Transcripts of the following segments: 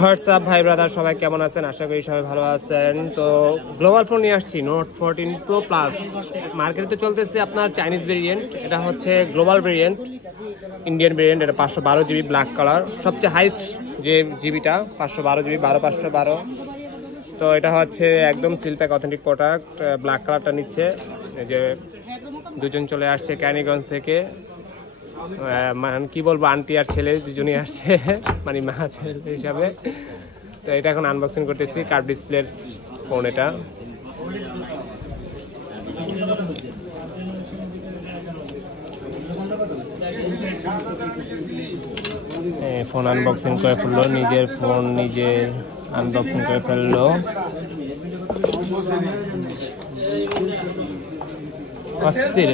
WhatsApp ভাই brother, সবাই কেমন আছেন? আশা করি সবাই ভালো আছেন। তো গ্লোবাল ফোন নিয়ে আসছি, নোট 14 প্রো প্লাস। মার্কেটে চলতেছে আপনার চাইনিজ ভেরিয়েন্ট, এটা হচ্ছে গ্লোবাল ভেরিয়েন্ট, ইন্ডিয়ান ভেরিয়েন্ট। এটা 512 জিবি ব্ল্যাক কালার, সবচেয়ে হাইস্ট যে জিবিটা 512 জিবি, 12/512। তো এটা হচ্ছে একদম সিলপ্যাক অথেন্টিক প্রোডাক্ট। ব্ল্যাক কালারটা নিচ্ছে, এই যে দুজন চলে আসছে ক্যানিগঞ্জ থেকে, মানে কি বলবো, আন্টি আর ছেলে দুজনই আসছে, মানে মা ছেলে হিসাবে। তো এটা এখন আনবক্সিং করতেছি, কার্ভ ডিসপ্লের ফোন এটা। ফোন আনবক্সিং করে ফেললো, নিজের ফোন নিজে আনবক্সিং করে ফেললো। অস্থির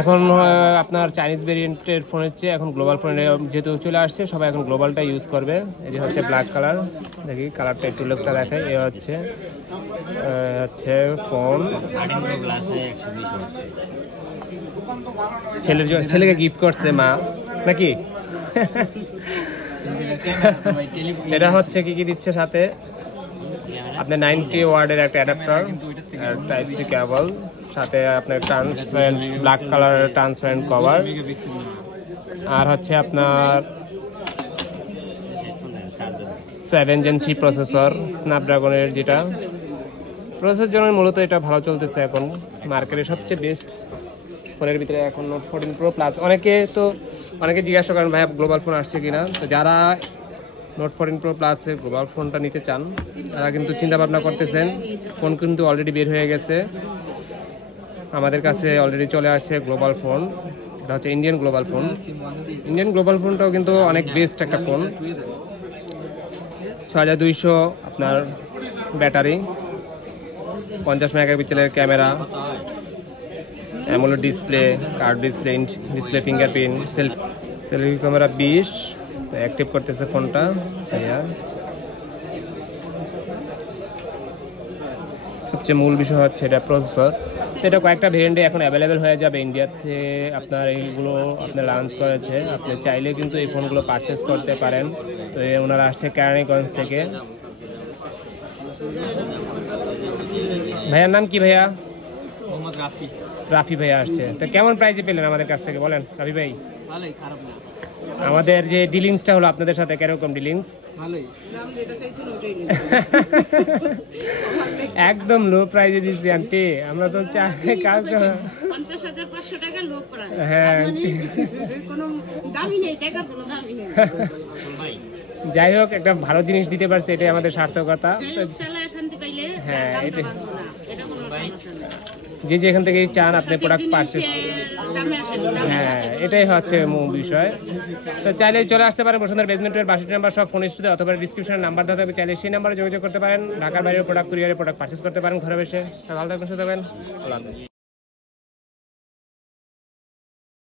এখন আপনার চাইনিজ ভেরিয়েন্টের ফোনের চেয়ে এখন গ্লোবাল ফোনে যেহেতু চলে আসছে, সবাই এখন গ্লোবালটা ইউজ করবে। এই যে হচ্ছে ব্ল্যাক কালার, দেখি কালারটা একটু লোকটা দেখায়। এ হচ্ছে ফোন, ছেলেকে গিফট করছে মা নাকি? এটা হচ্ছে কি দিচ্ছে সাথে, আপনার 90 ওয়াটের একটা অ্যাডাপ্টার, টাইপ সি কেবল, সাথে আপনার transparent black colour transparent cover, আর হচ্ছে আপনার 7 Gen 3 প্রসেসর, স্ন্যাপড্রাগনের যেটা প্রসেসর জন্য মূলত এটা ভালো চলতেছে এখন মার্কেটে, সবচেয়ে বেস্ট ফোনের ভিতরে এখন নোট 14 প্রো প্লাস। অনেকে জিজ্ঞাসা করেন ভাইয়া গ্লোবাল ফোন আসছে কিনা। তো যারা নোট 14 প্রো প্লাসের গ্লোবাল ফোনটা নিতে চান, তারা কিন্তু চিন্তা ভাবনা করতেছেন। ফোন কিন্তু অলরেডি বের হয়ে গেছে, আমাদের কাছে অলরেডি চলে আসছে গ্লোবাল ফোন। এটা হচ্ছে Indian global phone. Indian global ফোনটাও কিন্তু অনেক বেস্ট একটা ফোন। 6200 আপনার ব্যাটারি, 50 মেগাপিক্সেলের camera, AMOLED display, curve display, display fingerprint, selfie camera 20। Active করতেছে ফোনটা। সবচেয়ে মূল বিষয় হচ্ছে এটা প্রসেসর। এটা কয়েকটা ভেরিয়েন্টে এখন অ্যাভেলেবেল হয়ে যাবে ইন্ডিয়াতে। আপনার এইগুলো আপনার লঞ্চ করেছে, আপনি চাইলে কিন্তু এই ফোনগুলো পারচেস করতে পারেন। তো ওনারা আসছে কেরানীগঞ্জ থেকে। ভাইয়ার নাম কি ভাইয়া? রাফি ভাইয়া আসছে। তো কেমন প্রাইসে পেলেন আমাদের কাছ থেকে বলেন রাফি ভাই? আমাদের যে ডিলিংসটা হলো আপনাদের সাথে, কিরকম ডিলিংস? একদম লো প্রাইসে দিচ্ছি আন্টি, আমরা তো কাজ। হ্যাঁ, যাই হোক, একটা ভালো জিনিস দিতে পারছে, এটাই আমাদের সার্থকতা। হ্যাঁ, যে যেখান থেকে চান আপনি প্রোডাক্ট পারচেস, হ্যাঁ এটাই হচ্ছে মূল বিষয়। তো চাইলে চলে আসতে পারেন বসুন্ধরা বেসমেন্টের 62 নাম্বার সব ফোন স্টুডিও, অথবা ডিসক্রিপশনে নাম্বার দেওয়া থাকবে, চাইলে সেই নাম্বারে যোগাযোগ করতে পারেন। ঢাকার বাইরের প্রোডাক্ট কুরিয়ারে প্রোডাক্ট পারচেস করতে পারেন ঘরে বসে। ভালো থাকবেন, সুস্থ থাকবেন।